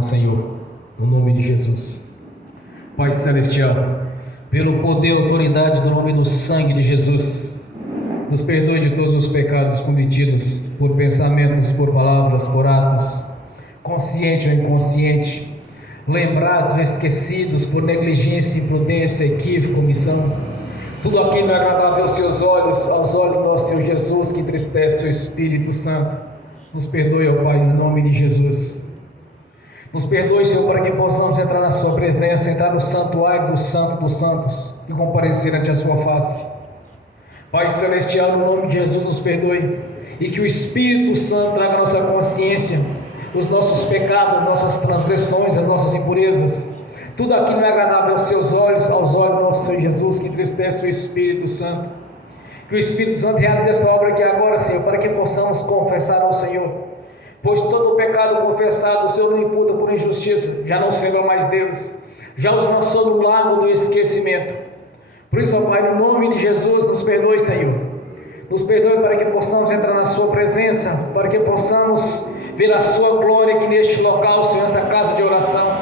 no Senhor, no nome de Jesus. Pai Celestial, pelo poder e autoridade do nome do sangue de Jesus, nos perdoe de todos os pecados cometidos por pensamentos, por palavras, por atos, consciente ou inconsciente, lembrados ou esquecidos por negligência, imprudência, equívoco, omissão. Tudo aquilo é agradável aos seus olhos, aos olhos do nosso Senhor Jesus, que entristece o Espírito Santo. Nos perdoe, ó Pai, no nome de Jesus. Nos perdoe, Senhor, para que possamos entrar na sua presença, entrar no santuário do Santo dos Santos e comparecer ante a sua face. Pai Celestial, no nome de Jesus, nos perdoe e que o Espírito Santo traga à nossa consciência os nossos pecados, as nossas transgressões, as nossas impurezas. Tudo aquilo não é agradável aos seus olhos, aos olhos do nosso Senhor Jesus, que entristece o Espírito Santo. Que o Espírito Santo realize essa obra aqui agora, Senhor, para que possamos confessar ao Senhor. Pois todo o pecado confessado, o Senhor não imputa por injustiça, já não será mais deles, já os lançou no lago do esquecimento. Por isso, ó Pai, no nome de Jesus, nos perdoe, Senhor. Nos perdoe para que possamos entrar na sua presença, para que possamos ver a sua glória aqui neste local, Senhor, nessa casa de oração,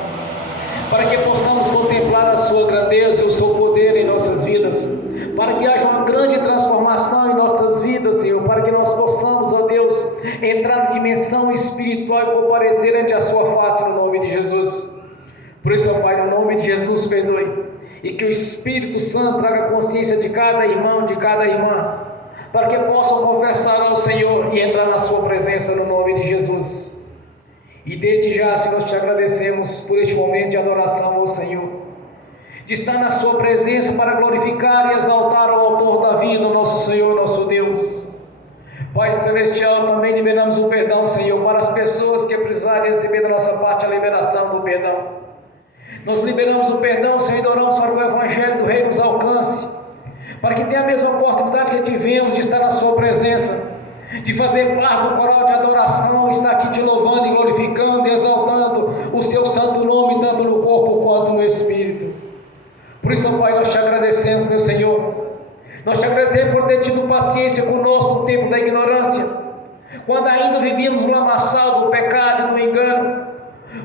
para que possamos contemplar a sua grandeza e o seu poder em nossas vidas, para que haja uma grande transformação em nossas vidas, Senhor, para que nós possamos, ó Deus, entrar na dimensão espiritual e comparecer ante a sua face no nome de Jesus. Por isso, ó Pai, no nome de Jesus, nos perdoe, e que o Espírito Santo traga consciência de cada irmão, de cada irmã, para que possam confessar ao Senhor e entrar na sua presença no nome de Jesus. E desde já, Senhor, nós te agradecemos por este momento de adoração ao Senhor, de estar na sua presença para glorificar e exaltar o autor da vida, o nosso Senhor, nosso Deus. Pai Celestial, também liberamos o perdão, Senhor, para as pessoas que precisarem receber da nossa parte a liberação do perdão. Nós liberamos o perdão, Senhor, e oramos para que o Evangelho do Rei nos alcance, para que tenha a mesma oportunidade que tivemos de estar na sua presença, de fazer parte do coral de adoração, estar aqui te louvando e glorificando e exaltando o seu santo nome, tanto no corpo quanto no espírito. Por isso, Pai, nós te agradecemos, meu Senhor. Nós te agradecemos por ter tido paciência conosco no tempo da ignorância, quando ainda vivíamos no lamaçal do pecado e do engano.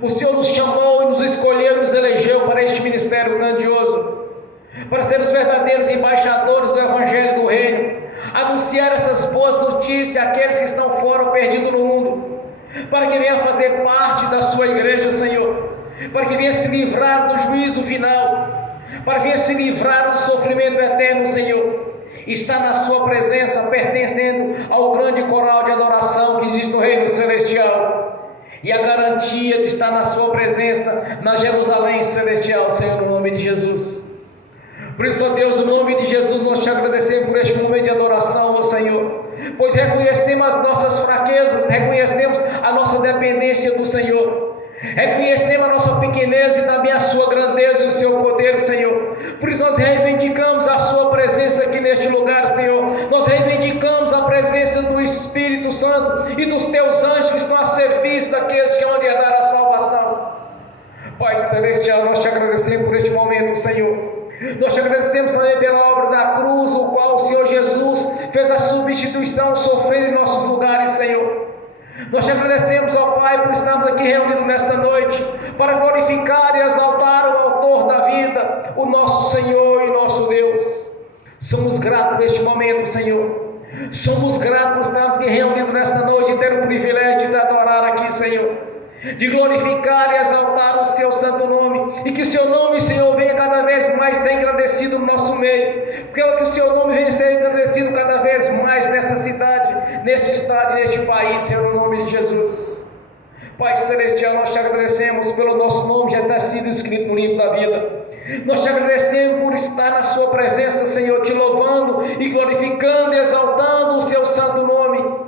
O Senhor nos chamou e nos escolheu e nos elegeu para este ministério grandioso, para ser os verdadeiros embaixadores do Evangelho do Reino, anunciar essas boas notícias àqueles que estão fora, perdidos no mundo, para que venha fazer parte da sua igreja, Senhor, para que venha se livrar do juízo final, para vir se livrar do sofrimento eterno, Senhor. Está na sua presença, pertencendo ao grande coral de adoração que existe no reino celestial, e a garantia de estar na sua presença na Jerusalém celestial, Senhor, no nome de Jesus. Por isso, ó Deus, no nome de Jesus, nós te agradecemos por este momento de adoração, ó Senhor, pois reconhecemos as nossas fraquezas, reconhecemos a nossa dependência do Senhor, reconhecemos a nossa pequenez e também a sua grandeza e o seu poder, Senhor. Por isso nós reivindicamos a sua presença aqui neste lugar, Senhor. Nós reivindicamos a presença do Espírito Santo e dos teus anjos que estão a serviço daqueles que vão herdar a salvação. Pai Celestial, nós te agradecemos por este momento, Senhor. Nós te agradecemos também pela obra da cruz, o qual o Senhor Jesus fez a substituição, sofrendo em nossos lugares, Senhor. Nós te agradecemos, ó Pai, por estarmos aqui reunidos nesta noite, para glorificar e exaltar o autor da vida, o nosso Senhor e nosso Deus. Somos gratos por este momento, Senhor. Somos gratos por estarmos aqui reunidos nesta noite e ter o privilégio de te adorar aqui, Senhor, de glorificar e exaltar o seu santo nome, e que o seu nome, Senhor, venha cada vez mais ser engrandecido no nosso meio, porque que o seu nome venha ser engrandecido cada vez mais nessa cidade, neste estado e neste país, Senhor, no nome de Jesus. Pai Celestial, nós te agradecemos pelo nosso nome já ter sido escrito no livro da vida. Nós te agradecemos por estar na sua presença, Senhor, te louvando e glorificando e exaltando o seu santo nome.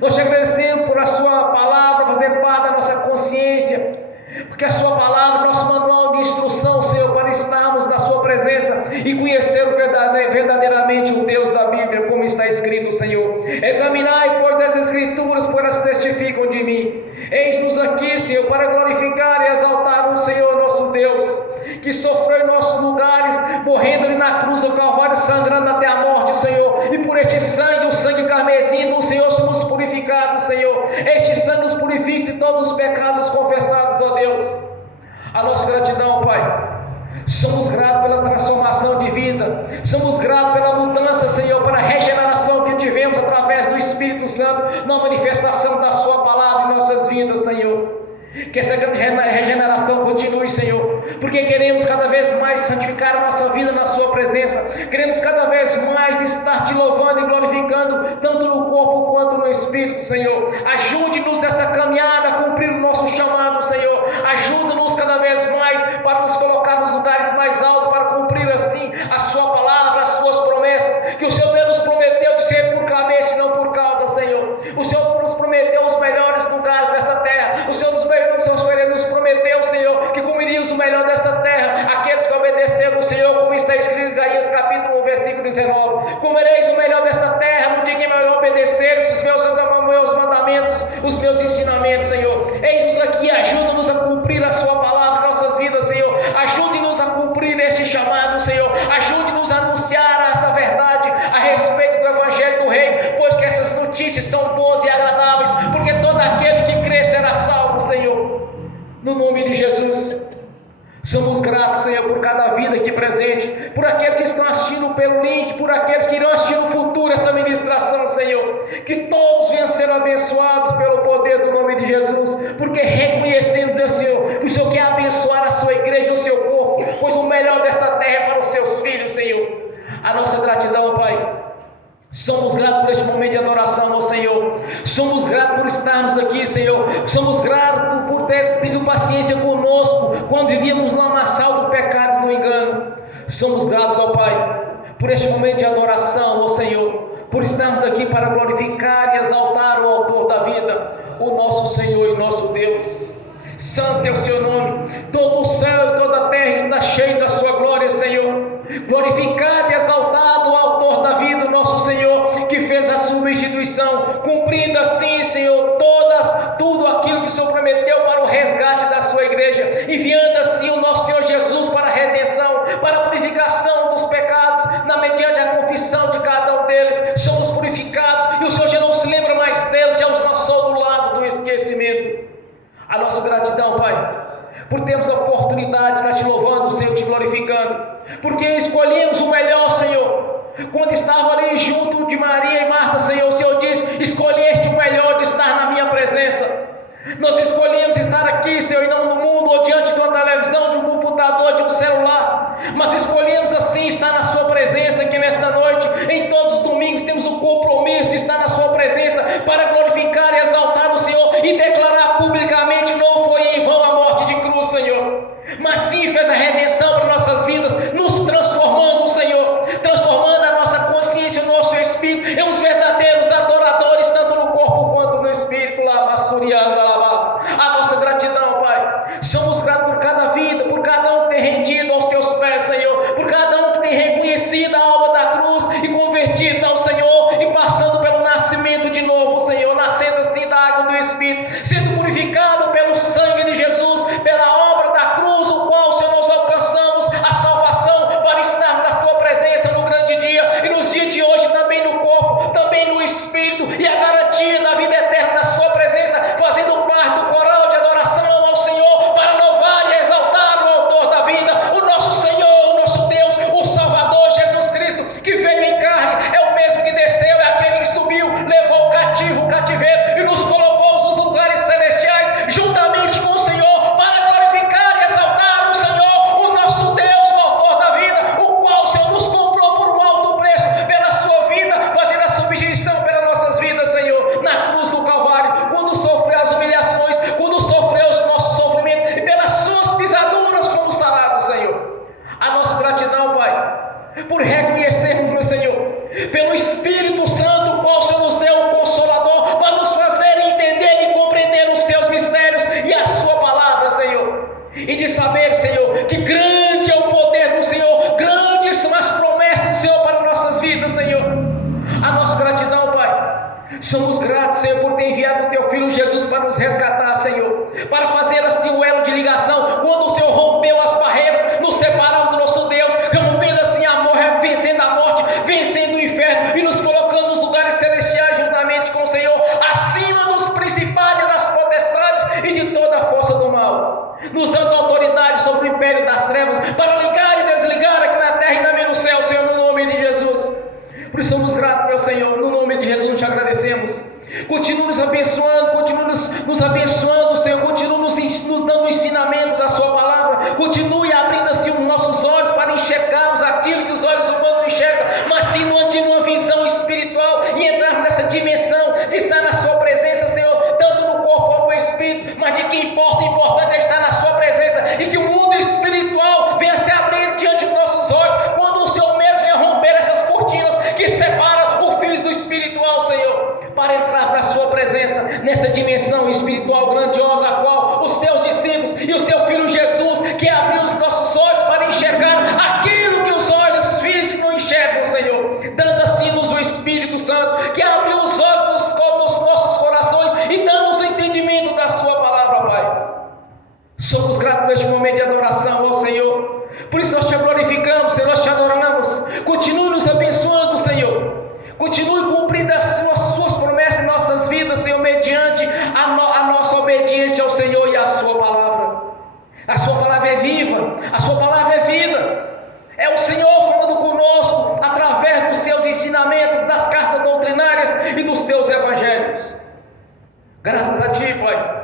Nós te agradecemos por a sua palavra fazer parte da nossa consciência, porque a sua palavra, nosso manual de instrução, Senhor, para estarmos na sua presença e conhecer verdadeiramente o Deus da Bíblia, como está escrito, Senhor. Examinai, pois, as Escrituras, pois elas testificam de mim. Eis-nos aqui, Senhor, para glorificar e exaltar o Senhor, nosso Deus, que sofreu em nossos lugares, morrendo ali na cruz do Calvário, sangrando até a morte, Senhor. E por este sangue, o sangue carmesim do Senhor, somos purificados, Senhor. Este sangue nos purifica de todos os pecados confessados, ó Deus. Que essa grande regeneração continue, Senhor, porque queremos cada vez mais santificar a nossa vida na Sua presença, queremos cada vez mais estar Te louvando e glorificando, tanto no corpo quanto no Espírito, Senhor. Ajude-nos nessa caminhada a cumprir o nosso chamado, Senhor. Ajuda-nos cada vez mais para nos colocar nos lugares mais altos, para cumprir assim a Sua palavra, as Suas promessas, que o Senhor nos prometeu de ser por cabeça e não por cauda, Senhor. O Senhor nos prometeu os melhores lugares desta terra, o Senhor nos prometeu, Senhor, que comeríamos o melhor desta terra, aqueles que obedeceram o Senhor, como está escrito em Isaías capítulo 1, versículo 19. Comereis o melhor desta terra no dia que melhor obedeceres os meus mandamentos, os meus ensinamentos, Senhor. Eis-nos aqui, ajuda-nos a cumprir a Sua palavra em nossas vidas, Senhor. Ajude-nos a cumprir este chamado, Senhor. Ajude-nos a anunciar essa verdade a respeito do Evangelho do Reino, pois que essas notícias são boas e agradáveis, porque todo aquele que crê será salvo, Senhor. No nome de Jesus, somos gratos, Senhor, por cada vida aqui presente, por aqueles que estão assistindo pelo link, por aqueles que irão assistir no futuro essa ministração, Senhor. Que todos venham ser abençoados pelo poder do nome de Jesus, porque reconhecendo, Deus, Senhor, que o Senhor quer abençoar a Sua igreja, o Seu corpo, pois o melhor desta terra é para os Seus filhos, Senhor. A nossa gratidão, Pai. Somos gratos por este momento de adoração ao Senhor. Somos gratos por estarmos aqui, Senhor. Somos gratos por ter tido paciência conosco quando vivíamos no lamaçal do pecado e do engano. Somos gratos ao Pai por este momento de adoração ao Senhor, por estarmos aqui para glorificar e exaltar o Autor da vida, o nosso Senhor e nosso Deus. Santo é o Seu nome. Todo o céu e toda a terra está cheio da Sua glória, Senhor. Glorificado e exaltado o Autor da vida, o nosso Senhor, que fez a substituição, cumprindo assim, Senhor, tudo aquilo que o Senhor prometeu para o resgate da Sua igreja, enviando assim o nosso Senhor Jesus para a redenção, para a purificação dos pecados, mediante a confissão de cada um deles. Somos purificados e o Senhor já não se lembra mais deles, já os lançou do lado do esquecimento. A nossa gratidão, Pai, por termos a oportunidade de estar Te louvando, Senhor, Te glorificando, porque escolhemos o melhor, Senhor. Quando estava ali junto de Maria e Marta, Senhor, o Senhor disse: escolheste o melhor de estar na minha presença. Nós escolhemos estar aqui, Senhor, e não no mundo, ou diante de uma televisão, de um computador, de um celular, mas escolhemos assim estar na Sua presença aqui nesta noite. Em todos os domingos temos o compromisso de estar na Sua presença para glorificar e exaltar o Senhor e declarar publicamente: não foi em vão a morte de cruz, Senhor, mas sim fez a redenção para nossas vidas, nos transformando, Senhor, transformando a nossa consciência, o nosso espírito em uns verdadeiros adoradores, tanto no corpo quanto no espírito. A nossa gratidão, Pai. Somos gratos por cada vida, por cada um que tem rendido aos Teus pés, Senhor, por cada um que tem reconhecido a obra da cruz e convertido ao Senhor e passando pelo nascimento de novo, Senhor, nascendo assim da água do Espírito, sendo purificado pelo sangue de Jesus, pela obra da cruz, o qual, Senhor, nós alcançamos a salvação para estarmos na Tua presença no grande dia e nos dias de hoje, também no corpo, também no Espírito, e a garantia da vida eterna na Sua presença, fazendo parte do coral de adoração ao Senhor, para louvar e exaltar o Autor da vida, o nosso Senhor, o nosso Deus, o Salvador Jesus Cristo, que veio em carne, é o mesmo que desceu, é aquele que subiu, levou o cativo, o cativeiro, e nos colocou nos lugares celestiais, juntamente com o Senhor, para glorificar e exaltar o Senhor, o nosso Deus, o Autor da vida, o qual o Senhor nos comprou por um alto preço, pela Sua vida, fazendo a substituição pelas nossas vidas, Senhor, na cruz do Calvário, quando sofreu as humilhações, quando sofreu os nossos sofrimentos, e pelas Suas pisaduras fomos sarados, Senhor. A nossa gratidão, Pai, por reconhecermos, meu Senhor, pelo Espírito Santo, o qual o Senhor nos deu, o Consolador, para nos fazer entender e compreender os Teus mistérios e a Sua palavra, Senhor, e de saber, Senhor, que grande é o poder do Senhor, grandes são as promessas do Senhor para nossas vidas, Senhor. A nossa gratidão, Pai, somos gratos, Senhor, por ter enviado o Teu Filho Jesus para nos resgatar, Senhor, para fazer assim o elo de ligação, quando o Senhor rompeu as barreiras, nos separando do nosso Deus, rompendo assim a morte, vencendo a morte, vencendo o inferno e nos colocando nos lugares celestiais juntamente com o Senhor, acima dos principados e das potestades e de toda a força do mal, nos dando autoridade sobre o império das trevas, para ligar e desligar aqui na terra e também no céu, Senhor, no nome de Jesus. Por isso somos gratos, meu Senhor, no nome de Jesus Te agradecemos. Continua nos abençoando, continua nos abençoando, Senhor, continua nos enchendo importa, o importante é estar na sua presença, e que o mundo espiritual venha se abrir diante dos nossos olhos, quando o Senhor mesmo venha romper essas cortinas que separam o físico do espiritual, Senhor, para entrar na sua presença, nessa dimensão espiritual grandiosa, a qual os teus discípulos e o seu Filho Jesus, que abriu os nossos olhos para enxergar aquilo que os olhos físicos não enxergam, Senhor, dando assim-nos o Espírito Santo, que abriu os olhos dos nossos corações e dando-nos o entendimento da sua palavra, Pai. Somos gratos por este momento de adoração ao Senhor, por isso nós te glorificamos, Senhor, nós te adoramos. Continue nos abençoando, Senhor, continue cumprindo as suas promessas em nossas vidas, Senhor, mediante a nossa obediência ao Senhor e à sua palavra. A sua palavra é viva, a sua palavra é vida. É o Senhor falando conosco através dos seus ensinamentos, das cartas doutrinárias e dos teus evangelhos. Graças a ti, Pai.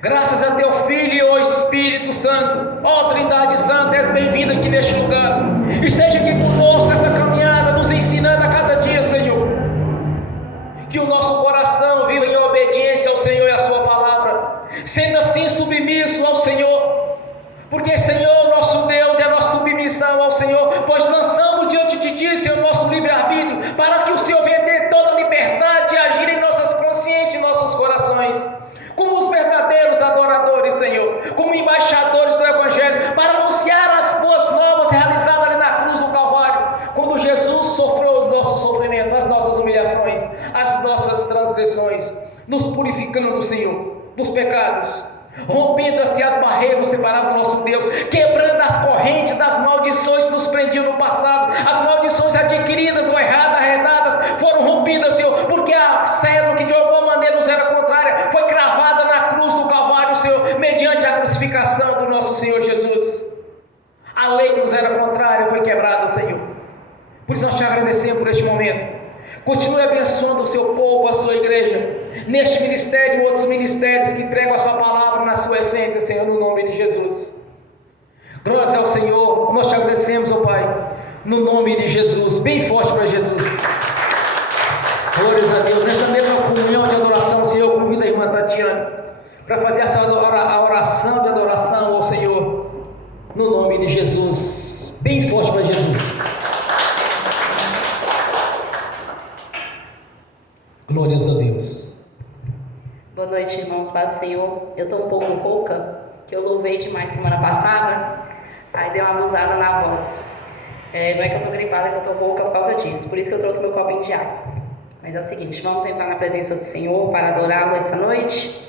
Graças a teu Filho e ao Espírito Santo. Ó Trindade Santa, és bem-vinda aqui neste lugar. Esteja aqui conosco nessa caminhada, nos ensinando a cada dia, Senhor. Que o nosso coração viva em obediência ao Senhor e à sua palavra, sendo assim submisso ao Senhor. Porque, Senhor, nosso Deus, é a nossa submissão ao Senhor, pois lançamos diante de ti, Senhor, nosso livre-arbítrio, para que o Senhor venha ter toda a liberdade de agir em nossas consciências e nossos corações, como os verdadeiros adoradores, Senhor, como embaixadores do Evangelho, para anunciar as boas novas realizadas ali na cruz do Calvário, quando Jesus sofreu o nosso sofrimento, as nossas humilhações, as nossas transgressões, nos purificando, Senhor, dos pecados, rompendo-se as barreiras separadas do nosso Deus, quebrando as correntes das maldições que nos prendiam no passado. As maldições adquiridas ou erradas, arredadas, foram rompidas, Senhor, porque a célula que de alguma maneira nos era contrária foi cravada na cruz do Calvário, Senhor, mediante a crucificação do nosso Senhor Jesus. A lei que nos era contrária foi quebrada, Senhor. Por isso nós te agradecemos por este momento. Continue abençoando o seu povo, a sua igreja, neste ministério e outros ministérios que pregam a sua palavra na sua essência, Senhor, no nome de Jesus. Glórias ao Senhor, nós te agradecemos, ó Pai, no nome de Jesus, bem forte para Jesus. Glórias a Deus. Nesta mesma comunhão de adoração, o Senhor convida a irmã Tatiana para fazer essa oração de adoração ao Senhor, no nome de Jesus, bem forte para Jesus. Glórias a Deus. Boa noite, irmãos, paz do Senhor. Eu estou um pouco rouca, que eu louvei demais semana passada, aí deu uma abusada na voz. Não é que eu estou gripada, é que eu estou rouca por causa disso, por isso que eu trouxe meu copinho de água. Mas é o seguinte, vamos entrar na presença do Senhor para adorá-lo essa noite.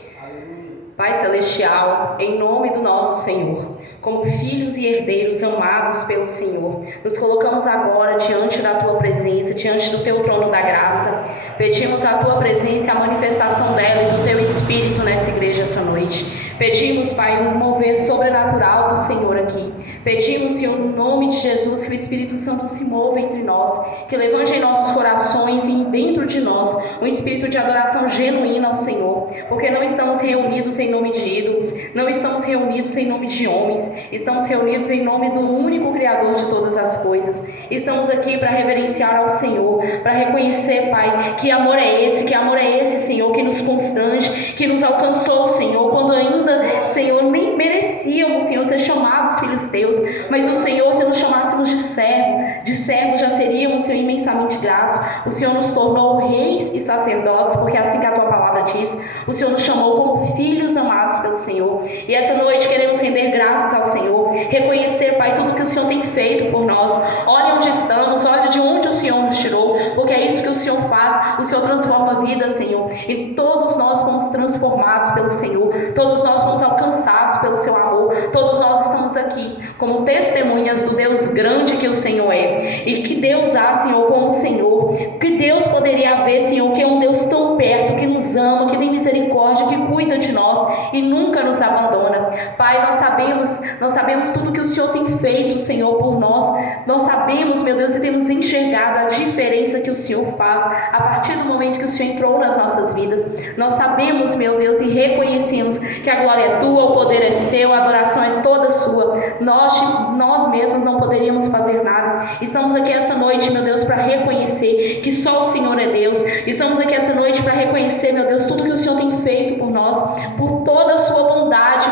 Pai Celestial, em nome do nosso Senhor, como filhos e herdeiros amados pelo Senhor, nos colocamos agora diante da Tua presença, diante do Teu trono da graça. Pedimos a Tua presença e a manifestação dela e do Teu Espírito nessa igreja essa noite. Pedimos, Pai, um mover sobrenatural do Senhor aqui. Pedimos, Senhor, no nome de Jesus, que o Espírito Santo se mova entre nós, que levante em nossos corações e dentro de nós um espírito de adoração genuína ao Senhor, porque não estamos reunidos em nome de ídolos, não estamos reunidos em nome de homens, estamos reunidos em nome do único Criador de todas as coisas. Estamos aqui para reverenciar ao Senhor, para reconhecer, Pai, que amor é esse, Senhor, que nos constrange, que nos alcançou, Senhor, quando ainda, Senhor, nem merecíamos, Senhor, ser chamados filhos teus, mas o Senhor, se nos chamássemos de servo já seríamos, Senhor, imensamente gratos. O Senhor nos tornou reis e sacerdotes, porque é assim que a Tua palavra diz, o Senhor nos chamou como filhos amados pelo Senhor, e essa noite queremos render graças ao Senhor, reconhecer, Pai, tudo que o Senhor tem feito por nós. Olha onde estamos, olha de onde o Senhor nos tirou, porque é isso que o Senhor faz, o Senhor transforma a vida, Senhor, e todos nós fomos transformados pelo Senhor, todos nós fomos alcançados pelo Seu amor, todos nós estamos aqui como testemunhas do Deus grande que o Senhor é, e que Deus há, Senhor, como Senhor, que Deus poderia haver, Senhor, que é um Deus tão perto, que nos ama, que tem misericórdia, que cuida de nós e nunca nos abandona. Pai, nós sabemos tudo que o Senhor tem feito, Senhor, por nós sabemos, meu Deus, e temos enxergado a diferença que o Senhor faz a partir do momento que o Senhor entrou nas nossas vidas. Nós sabemos, meu Deus, e reconhecemos que a glória é Tua, o poder é Seu, a adoração é toda Sua. Nós mesmos não poderíamos fazer nada. Estamos aqui essa noite, meu Deus, para reconhecer que só o Senhor é Deus. Estamos aqui essa noite para reconhecer, meu Deus, tudo que o Senhor tem feito por nós, por toda a Sua bondade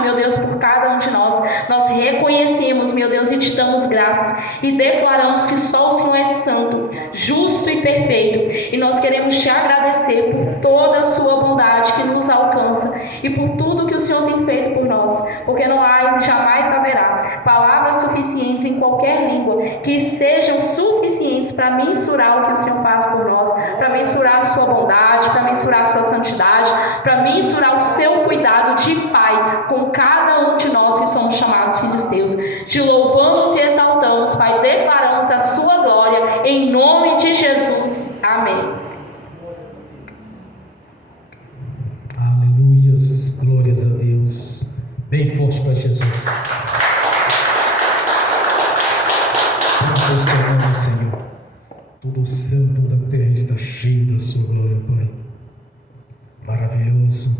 declaramos que só o Senhor é santo, justo e perfeito. E nós queremos te agradecer por toda a sua bondade que nos alcança e por tudo que o Senhor tem feito por nós, porque não há e jamais haverá palavras suficientes em qualquer língua que sejam suficientes para mensurar o que o Senhor faz por nós, para mensurar a sua bondade, para mensurar a sua santidade, para mensurar o seu cuidado de Pai com cada um de nós que somos chamados filhos teus. Te louvamos e exaltamos, Pai, declaramos a sua glória em nome de Jesus. Amém. Aleluias, glórias a Deus. Bem forte para Jesus. Santo é o seu nome, Senhor. Todo o céu, toda a terra está cheio da sua glória, Pai. Maravilhoso,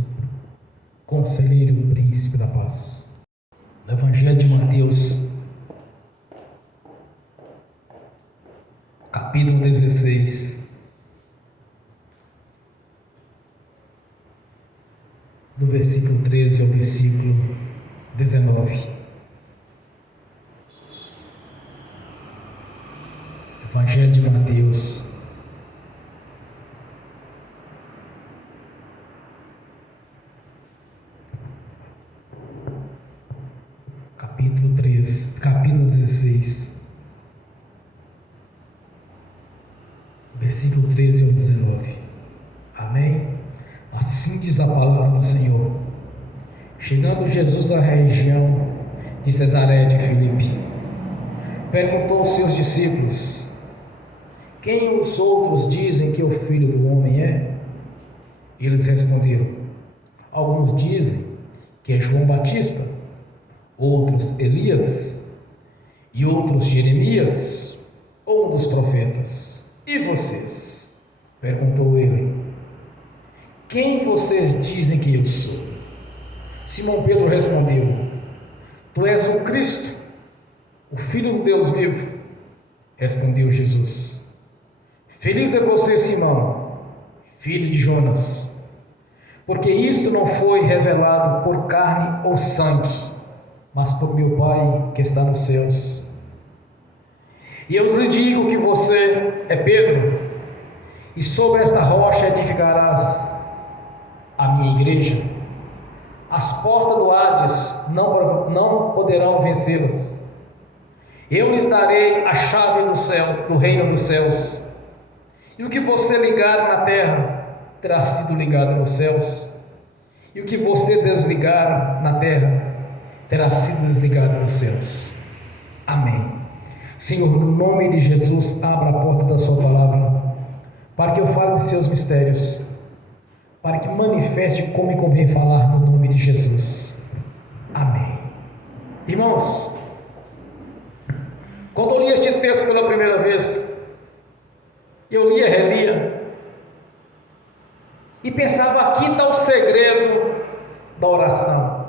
conselheiro, príncipe da paz. No Evangelho de Mateus, capítulo 16, do versículo 13 ao versículo 19. Evangelho de Mateus, capítulo 16, versículo 13 ao 19. Amém? Assim diz a palavra do Senhor. Chegando Jesus à região de Cesareia de Filipe, perguntou aos seus discípulos: quem os outros dizem que o Filho do Homem é? Eles responderam: alguns dizem que é João Batista, outros Elias, e outros Jeremias, ou um dos profetas. E vocês? Perguntou ele: quem vocês dizem que eu sou? Simão Pedro respondeu: tu és o Cristo, o Filho do Deus vivo. Respondeu Jesus: feliz é você, Simão, filho de Jonas, porque isto não foi revelado por carne ou sangue, mas por meu Pai que está nos céus. E eu lhe digo que você é Pedro, e sobre esta rocha edificarás a minha igreja. As portas do Hades não poderão vencê-las. Eu lhes darei a chave do céu, do reino dos céus. E o que você ligar na terra terá sido ligado nos céus, e o que você desligar na terra terá sido desligado nos céus. Amém. Senhor, no nome de Jesus, abra a porta da sua palavra, para que eu fale de seus mistérios, para que manifeste como me convém falar, no nome de Jesus. Amém. Irmãos, quando eu li este texto pela primeira vez, eu lia, relia, e pensava: aqui está o segredo da oração.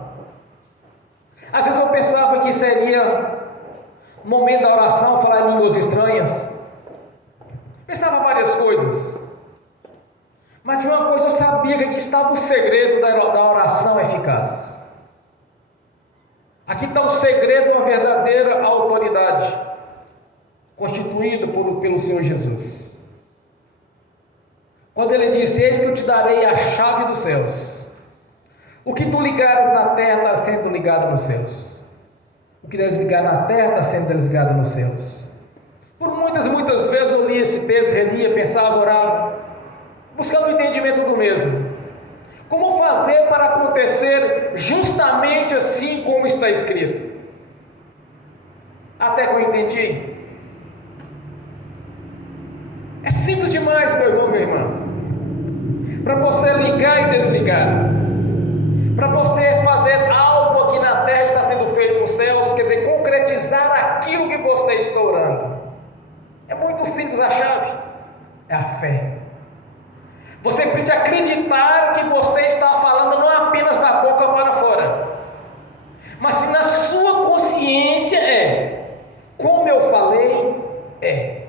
Às vezes eu pensava que seria, no momento da oração, falar em línguas estranhas. Pensava várias coisas, mas de uma coisa eu sabia, que aqui estava o segredo da oração eficaz. Aqui está o segredo de uma verdadeira autoridade, constituída pelo Senhor Jesus. Quando ele disse: eis que eu te darei a chave dos céus. O que tu ligares na terra está sendo ligado nos céus. O que desligar na terra está sendo desligado nos céus. Por muitas e muitas vezes eu li esse texto, relia, pensava, orava, buscando o entendimento do mesmo. Como fazer para acontecer justamente assim como está escrito? Até que eu entendi. É simples demais, meu irmão, minha irmã. Para você ligar e desligar, para você fazer algo aqui na terra está sendo feito nos céus, quer dizer, concretizar aquilo que você está orando. É muito simples a chave, é a fé. Você precisa acreditar que você está falando não apenas da boca para fora, mas se na sua consciência como eu falei,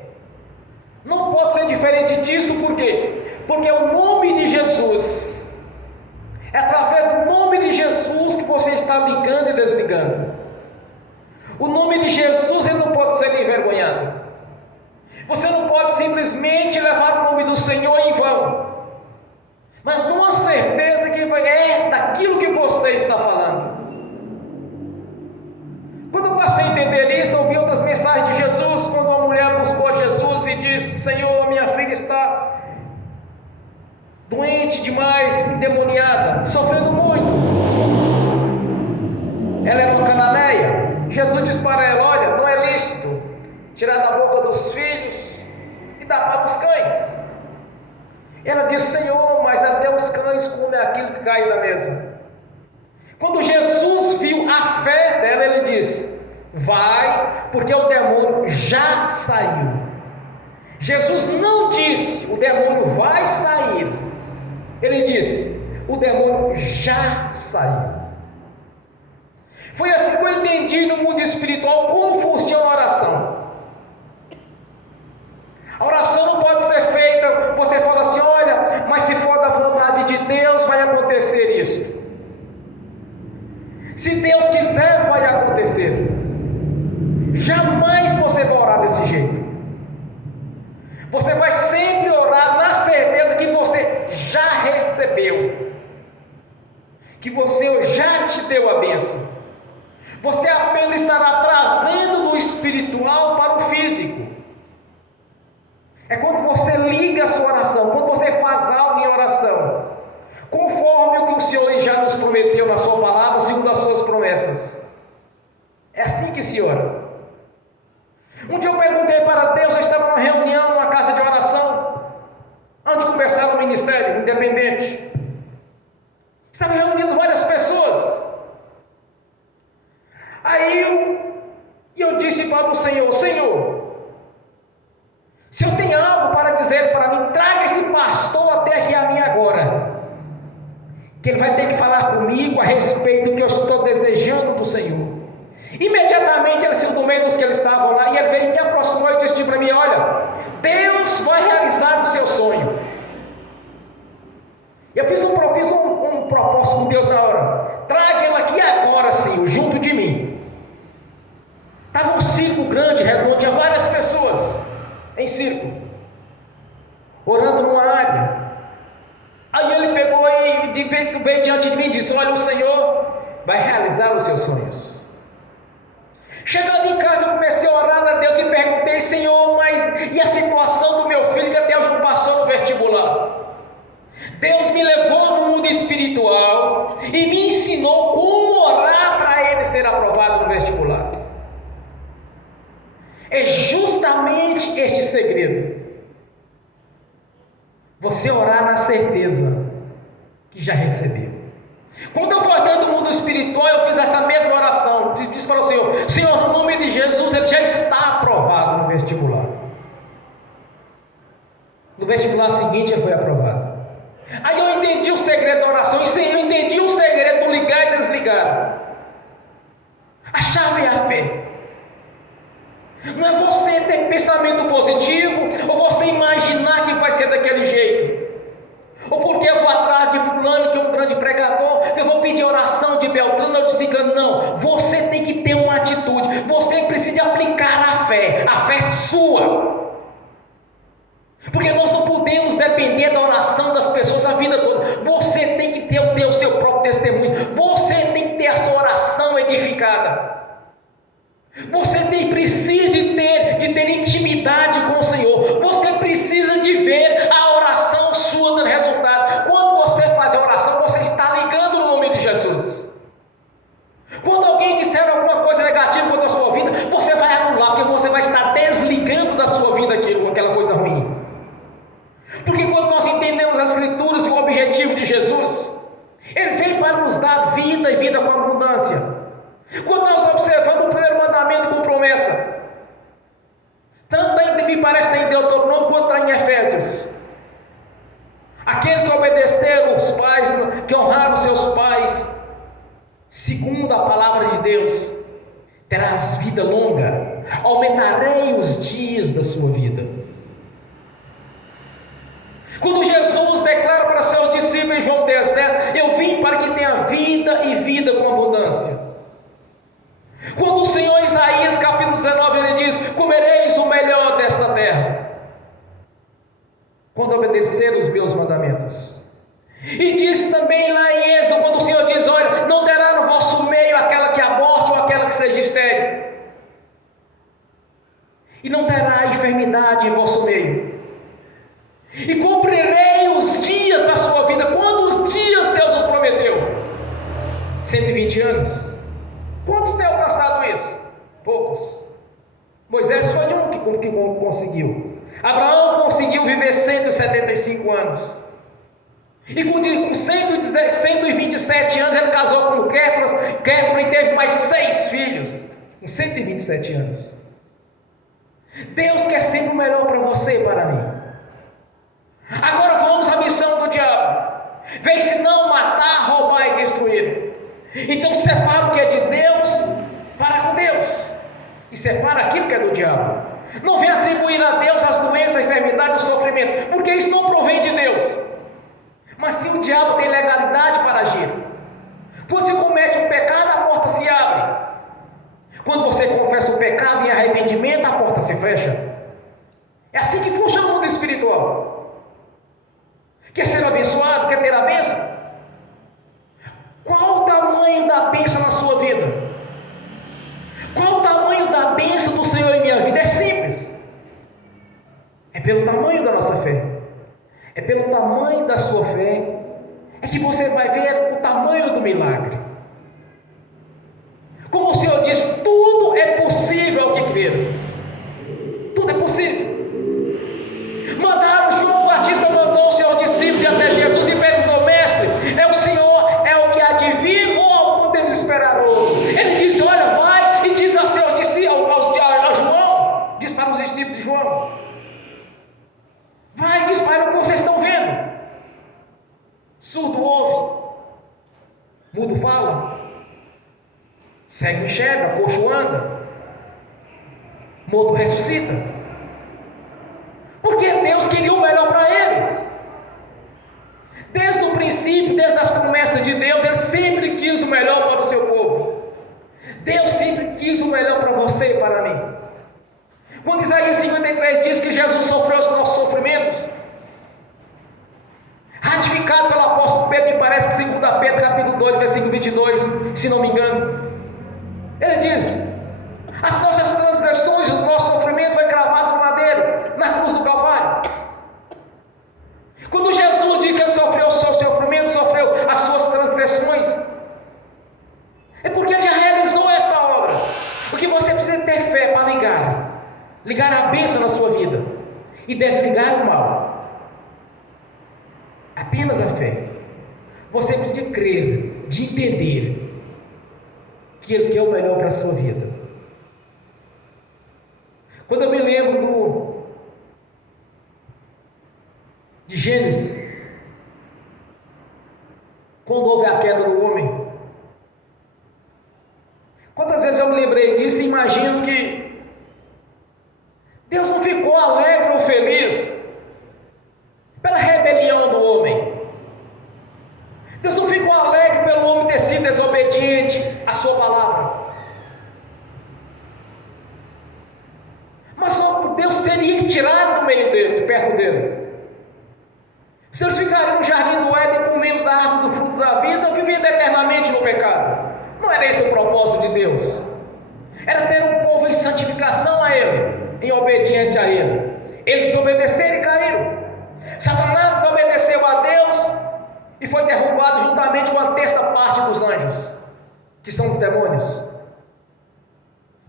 não pode ser diferente disso. Por quê? Porque o nome de Jesus, é através do nome de Jesus que você está ligando e desligando. O nome de Jesus ele não pode ser envergonhado. Você não pode simplesmente levar o nome do Senhor em vão, mas numa certeza que é daquilo que você está falando. Quando eu passei a entender isso, eu ouvi outras mensagens de Jesus, quando uma mulher buscou Jesus e disse: Senhor, minha filha está doente demais, endemoniada, sofrendo muito. Ela era uma cananeia. Jesus disse para ela: olha, não é lícito tirar da boca dos filhos e dar para os cães. Ela disse: Senhor, mas até os cães comem aquilo que cai da mesa. Quando Jesus viu a fé dela, ele disse: vai, porque o demônio já saiu. Jesus não disse: o demônio vai sair. Ele disse: o demônio já saiu. Foi assim que eu entendi no mundo espiritual como funciona a oração. A oração não pode ser feita, você fala assim: olha, mas se for da vontade de Deus, vai acontecer isso. Se Deus quiser, vai acontecer. Jamais você vai orar desse jeito. Você vai sempre orar na certeza que você já recebeu, que você já te deu a bênção. Você apenas estará trazendo do espiritual para o físico. É quando você liga a sua oração, quando você faz algo em oração, conforme o que o Senhor já nos prometeu na sua palavra, segundo as suas promessas. É assim que se ora. Um dia eu perguntei para Deus, eu estava numa reunião, numa casa de oração, antes de começar o ministério independente. Estava reunindo várias pessoas. Aí eu disse para o Senhor: Senhor, se eu tenho algo para dizer para mim, traga esse pastor até aqui a mim agora, que ele vai ter que falar comigo a respeito do que eu estou desejando do Senhor. Imediatamente ele saiu do meio dos que eles estavam lá, e ele veio, me aproximou e disse para mim: olha, Deus vai realizar o seu sonho. Eu fiz um propósito com Deus na hora: traga ele aqui agora, Senhor, junto de mim. Estava um círculo grande, redondo, tinha várias pessoas em círculo, orando numa área. Aí ele pegou e veio diante de mim e disse: olha, o Senhor vai realizar os seus sonhos. Chegando em casa, eu comecei a orar a Deus e perguntei: Senhor, mas e a situação do meu filho que até hoje não passou no vestibular? Deus me levou no mundo espiritual e me ensinou como orar para ele ser aprovado no vestibular. É justamente este segredo: você orar na certeza que já recebeu. Quando eu voltei do mundo espiritual, eu fiz essa mesma oração. Disse para o Senhor: Senhor, no nome de Jesus, ele já está aprovado no vestibular. No vestibular seguinte, ele foi aprovado. Aí eu entendi o segredo da oração. E eu entendi o segredo do ligar e desligar. A chave é a fé. Não é você ter pensamento positivo, ou você imaginar que vai ser daquele jeito, ou porque eu vou atrás de fulano que é um grande pregador, eu vou pedir oração de Beltrano ou de Ciclano. Não, você tem que ter uma atitude. Você precisa aplicar a fé é sua, porque nós não podemos depender da oração das pessoas a vida toda. Você tem que ter o seu próprio testemunho. Você tem que ter a sua oração edificada. Você precisa de ter intimidade com o Senhor. Você precisa de ver a oração sua dando resultado. Quando você faz a oração, você está ligando no nome de Jesus. Quando alguém disser alguma coisa negativa contra a sua vida, você vai anular, porque você vai estar desligando da sua vida aquela coisa ruim. Porque quando nós entendemos as Escrituras e o objetivo de Jesus, Ele veio para nos dar vida e vida com abundância. Quando nós observamos o primeiro mandamento com promessa, tanto ainda me parece em Deuteronômio quanto em Efésios: aquele que obedeceram os pais, que honraram seus pais, segundo a palavra de Deus, terás vida longa, aumentarei os dias da sua vida. Quando Jesus declara para seus discípulos em João 10:10, eu vim para que tenha vida e vida com abundância. Quando o Senhor Isaías quando obedecer os meus mandamentos. E diz também lá em Êxodo, quando o Senhor diz: olha, não terá no vosso meio aquela que aborte ou aquela que seja estéril, e não terá enfermidade em vosso meio, e cumprirei os dias da sua vida. Quantos dias Deus nos prometeu? 120 anos. Quantos têm alcançado isso? Poucos. Moisés foi um que conseguiu. Abraão conseguiu viver 175 anos. E com 127 anos ele casou com Kétura e teve mais 6 filhos. Com 127 anos. Deus quer sempre o melhor para você e para mim. Agora vamos à missão do diabo. Vem senão matar, roubar e destruir. Então separa o que é de Deus para com Deus, e separa aquilo que é do diabo. Não vem atribuir a Deus as doenças, a enfermidade, o sofrimento, porque isso não provém de Deus. Mas se o diabo tem legalidade para agir, quando se comete um pecado, a porta se abre. Quando você confessa o pecado em arrependimento, a porta se fecha. É assim que funciona o mundo espiritual. Quer ser abençoado? Quer ter a bênção? Qual o tamanho da bênção na sua vida? Qual o tamanho da bênção do Senhor em minha vida? É simples. É pelo tamanho da nossa fé. É pelo tamanho da sua fé é que você vai ver o tamanho do milagre. Como o Senhor diz, tudo é possível ao que crer. Tudo é possível. João Batista mandou os seus discípulos ir até Jesus e perguntou: mestre, é o Senhor, é o que há de vir, ou podemos esperar outro? Ele disse: olha, vai e diz aos seus discípulos, a João, diz para os discípulos de João, vai e diz para ele o que vocês estão vendo. Surdo ouve, mudo fala, cego enxerga, coxo anda, morto ressuscita. Porque Deus queria o melhor para eles. Desde o princípio, desde as promessas de Deus, Ele sempre quis o melhor para o seu povo. Deus sempre quis o melhor para você e para mim. Quando Isaías 53 diz que Jesus sofreu os nossos sofrimentos, ratificado pelo apóstolo Pedro, que parece 2 Pedro capítulo 2, versículo 22, se não me engano, ele diz: as nossas transgressões, o nosso sofrimento foi cravado no madeiro, na cruz do Calvário. Quando Jesus diz que Ele sofreu o seu sofrimento, sofreu as suas transgressões, é porque Ele já realizou esta obra. Porque você precisa ter fé para ligar a bênção na sua vida e desligar o mal. Apenas a fé. Você precisa crer, de entender que Ele quer o melhor para a sua vida. Quando eu me lembro de Gênesis, quando houve a queda do homem, quantas vezes eu me lembrei disso e imagino que Deus não ficou alegre ou feliz pela rebelião do homem. Deus não ficou alegre pelo homem ter sido desobediente à sua palavra. Mas só Deus teria que tirar do meio dele, de perto dele. Se eles ficarem no jardim do Éden comendo da árvore do fruto da vida, vivendo eternamente no pecado. Não era esse o propósito de Deus. Era ter um povo em santificação a Ele, em obediência a Ele. Eles desobedeceram e caíram. Satanás desobedeceu a Deus e foi derrubado juntamente com a terça parte dos anjos, que são os demônios,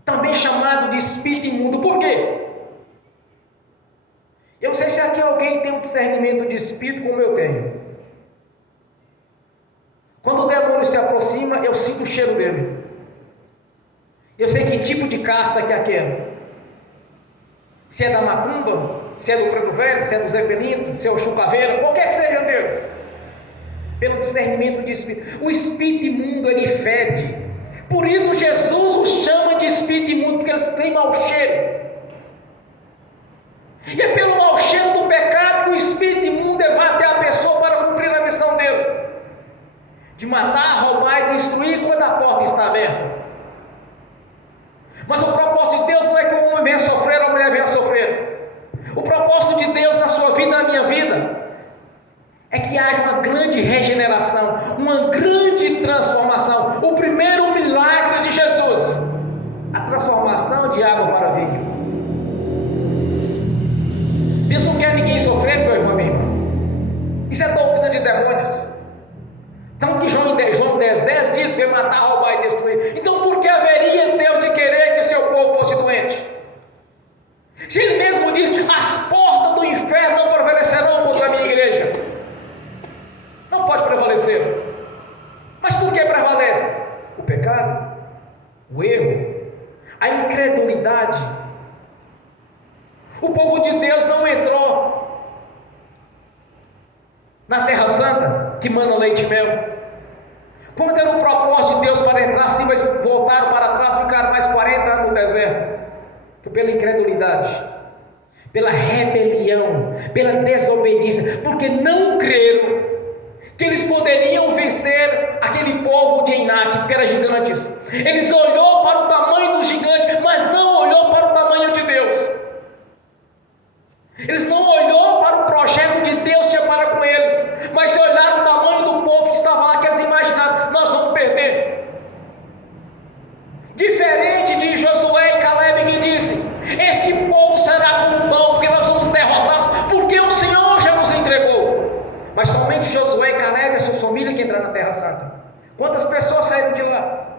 também chamado de espírito imundo. Por quê? Eu não sei se aqui alguém tem um discernimento de espírito como eu tenho. Quando o demônio se aproxima, eu sinto o cheiro dele. Eu sei que tipo de casta que é aquele. Se é da macumba, se é do preto velho, se é do Zé Benito, se é o chucaveiro, qualquer que seja deles. Pelo discernimento de espírito. O espírito imundo, ele fede. Por isso Jesus os chama de espírito imundo, porque eles têm mau cheiro. E é pelo mau cheiro do pecado que o espírito imundo vai até a pessoa para cumprir a missão dele, de matar, roubar e destruir quando a porta está aberta. Mas o propósito de Deus não é que o homem venha sofrer ou a mulher venha sofrer. O propósito de Deus na sua vida, na minha vida é que haja uma grande regeneração, uma grande transformação. O primeiro milagre de Jesus, a transformação de água para vinho. Deus não quer ninguém sofrendo, meu irmão, minha irmã. Isso é doutrina de demônios. Então, que João 10,10 diz que vai matar, roubar e destruir. Então, por que haveria Deus de querer que o seu povo fosse doente? Se ele mesmo diz: as portas do inferno não prevalecerão contra a minha igreja. Não pode prevalecer. Mas por que prevalece? O pecado, o erro, a incredulidade. O povo de Deus não entrou na Terra Santa, que mana leite e mel. Quando era o propósito de Deus para entrar, sim, mas voltaram para trás, ficaram mais 40 anos no deserto. Foi pela incredulidade, pela rebelião, pela desobediência, porque não creram que eles poderiam vencer aquele povo de Enaque, porque eram gigantes. Eles olhou para o tamanho dos gigantes, mas não olhou para o tamanho de Deus. Eles não olhou para o projeto de Deus que tinha para com eles, mas se olharam o tamanho do povo que estava lá, que eles imaginaram: nós vamos perder. Diferente de Josué e Caleb, que disse: este povo será como pão, porque nós vamos derrotá-los, porque o Senhor já nos entregou. Mas somente Josué e Caleb e a sua família que entraram na Terra Santa. Quantas pessoas saíram de lá?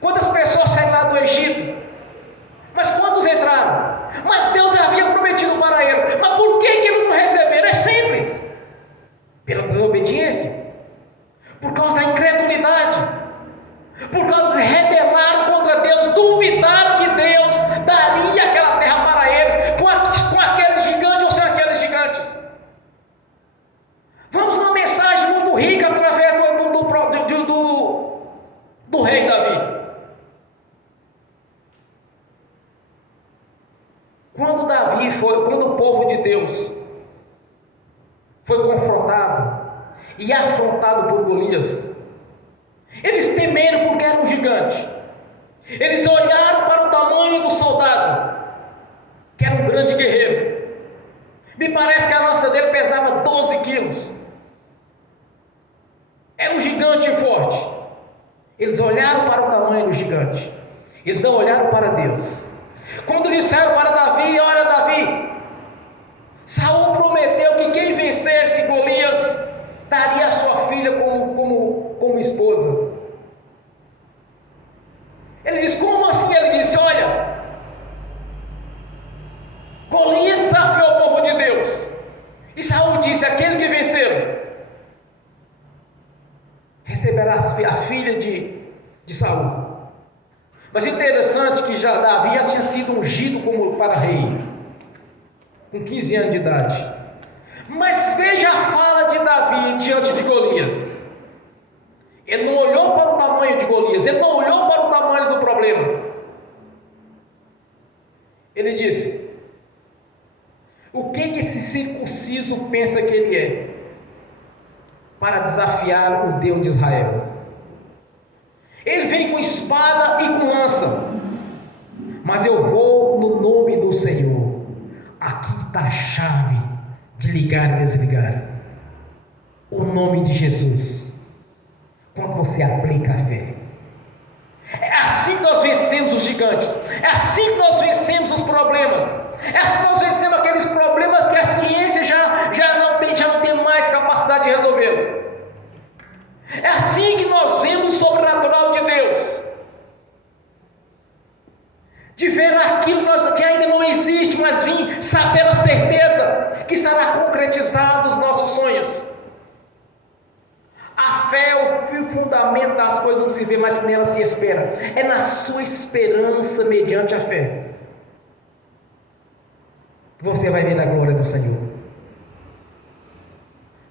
Quantas pessoas saíram lá do Egito? Mas quantos entraram? Mas Deus havia prometido para eles. Mas por que eles não receberam? É simples: pela desobediência, por causa da incredulidade, por causa de rebelaram contra Deus, duvidaram que Deus daria aquela terra para eles, com aqueles gigantes ou sem aqueles gigantes. Vamos numa mensagem muito rica através do rei Davi. Quando o povo de Deus foi confrontado e afrontado por Golias, eles temeram porque era um gigante. Eles olharam para o tamanho do soldado, que era um grande guerreiro. Me parece que a lança dele pesava 12 quilos. Era um gigante forte. Eles olharam para o tamanho do gigante. Eles não olharam para Deus. Quando disseram para Davi: olha, Davi, Saul prometeu que quem vencesse Golias daria a sua filha como esposa. Ele disse: como assim? Ele disse: olha, Golias desafiou o povo de Deus, e Saul disse: aquele que vencer receberá a filha de Saul. Mas interessante que Davi já tinha sido ungido como para rei, com 15 anos de idade. Mas veja a fala de Davi diante de Golias. Ele não olhou para o tamanho de Golias, ele não olhou para o tamanho do problema. Ele disse: o que esse circunciso pensa que ele é, para desafiar o Deus de Israel? Ele vem com espada e com lança, mas eu vou no nome do Senhor. Aqui está a chave de ligar e desligar: o nome de Jesus. Quando você aplica a fé, é assim que nós vencemos os gigantes, é assim que nós vencemos os problemas, é assim que nós vencemos aqueles problemas que a ciência já não tem mais capacidade de resolver. É assim que nós vemos o sobrenatural de Deus, de ver aquilo que ainda não existe, mas saber a certeza que será concretizado os nossos sonhos. A fé é o fio fundamento das coisas, não se vê, mas que nela se espera. É na sua esperança mediante a fé que você vai ver a glória do Senhor.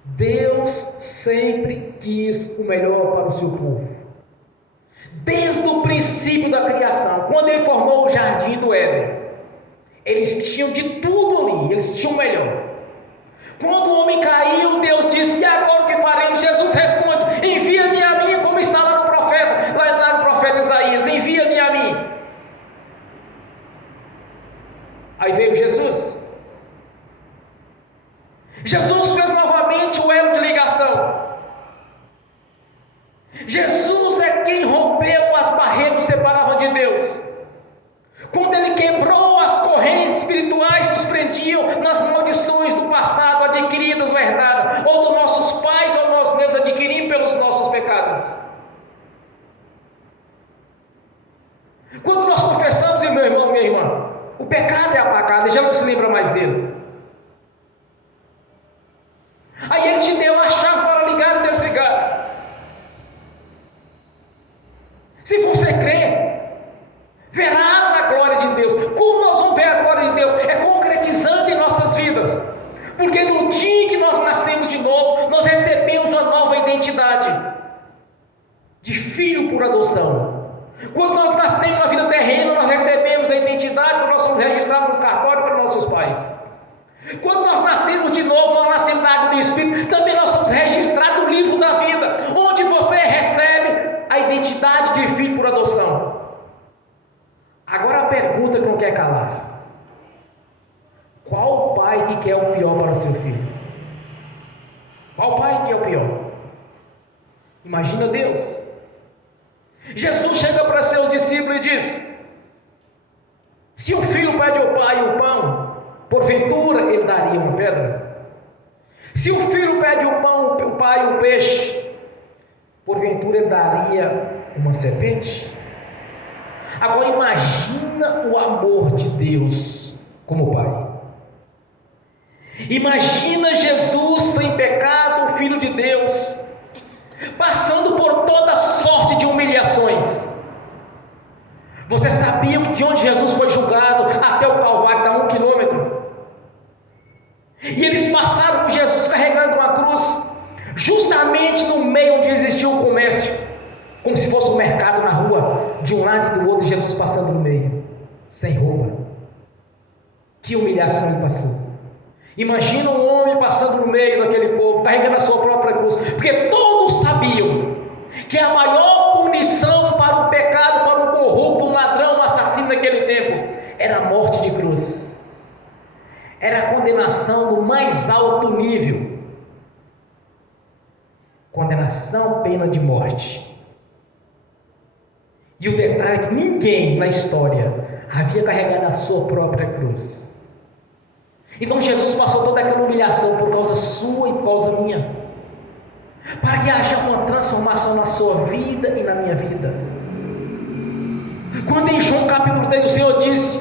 Deus sempre quis o melhor para o seu povo. Desde o princípio da criação, quando Ele formou o jardim do Éden, eles tinham de tudo ali, eles tinham o melhor. Quando o homem caiu, Deus disse: e agora o que faremos? Jesus responde: envia-me a mim, como está lá no profeta Isaías: envia-me a mim. Aí veio Jesus. Já de Deus. Quando Ele quebrou as correntes espirituais que nos prendiam nas maldições do passado, adquiridas ou herdadas, ou dos nossos pais ou nós mesmos adquirimos pelos nossos pecados. Quando nós confessamos, meu irmão, minha irmã, o pecado é apagado e já não se lembra mais dele. Aí Ele te deu a chave para ligar e desligar. Se você crer, verás a glória de Deus. Como nós vamos ver a glória de Deus? É concretizando em nossas vidas. Porque no dia que nós nascemos de novo, nós recebemos uma nova identidade de filho por adoção. Quando nós nascemos na vida terrena, nós recebemos a identidade quando nós somos registrados nos cartórios pelos nossos pais. Quando nós nascemos de novo, nós nascemos da água do Espírito, também nós somos registrados no livro da vida, onde você recebe a identidade de filho por adoção. Agora a pergunta que não quer calar: qual pai que quer o pior para o seu filho? Qual pai que quer o pior? Imagina Deus. Jesus chega para seus discípulos e diz: se o filho pede ao pai um pão, porventura ele daria uma pedra? Se o filho pede o pão, o pai um peixe, porventura ele daria uma serpente? Agora imagina o amor de Deus como pai. Imagina Jesus sem pecado, o Filho de Deus, passando por toda sorte de humilhações. Você sabia que de onde Jesus foi julgado até o Calvário dá 1 quilômetro? E eles passaram por Jesus carregando uma cruz, justamente no meio onde existia o comércio, como se fosse um mercado na rua, de um lado e do outro, Jesus passando no meio, sem roupa. Que humilhação ele passou. Imagina um homem passando no meio daquele povo, carregando a sua própria cruz, porque todos sabiam que a maior punição para o pecado, para o corrupto, um ladrão, um assassino naquele tempo, era a morte de cruz. Era a condenação do mais alto nível. Condenação, pena de morte. E o detalhe é que ninguém na história havia carregado a sua própria cruz. Então Jesus passou toda aquela humilhação por causa sua e por causa minha, para que haja uma transformação na sua vida e na minha vida. Quando em João capítulo 3 o Senhor disse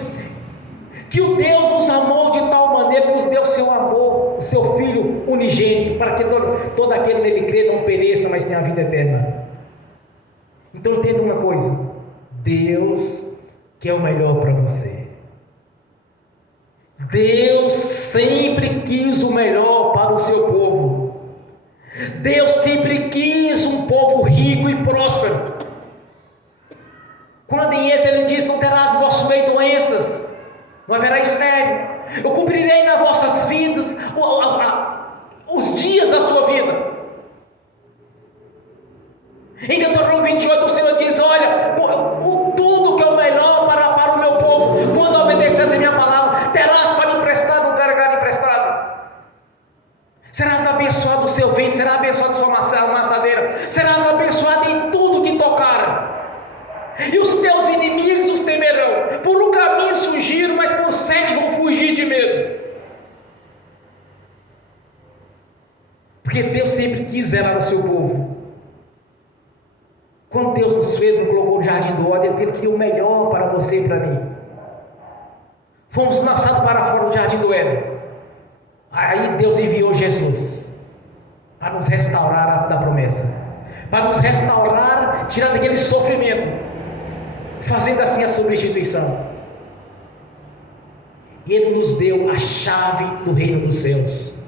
que o Deus nos amou de tal maneira que nos deu o seu amor, o seu Filho unigênito, para que todo aquele nele crê não pereça, mas tenha a vida eterna. Então entenda uma coisa: Deus quer o melhor para você. Deus sempre quis o melhor para o seu povo. Deus sempre quis um povo rico e próspero. Quando em Êxodo ele diz: não terás no vosso meio doenças, não haverá estéril, eu cumprirei nas vossas vidas os dias da sua vida. Em Deuteronômio 28 o Senhor diz: olha, tudo que é o melhor para o meu povo, quando obedeceres a minha palavra, terás para emprestar, não terás emprestado. Serás abençoado o seu ventre, serás abençoado sua maçadeira, serás abençoado em tudo que tocar. E os teus inimigos os temerão. Por um caminho surgiram, mas por 7 vão fugir de medo. Porque Deus sempre quis zelar o seu povo. Quando Deus nos fez, nos colocou no jardim do Éden, Ele queria o melhor para você e para mim. Fomos lançados para fora do jardim do Éden. Aí Deus enviou Jesus para nos restaurar da promessa, para nos restaurar, tirar daquele sofrimento, fazendo assim a substituição. E Ele nos deu a chave do reino dos céus,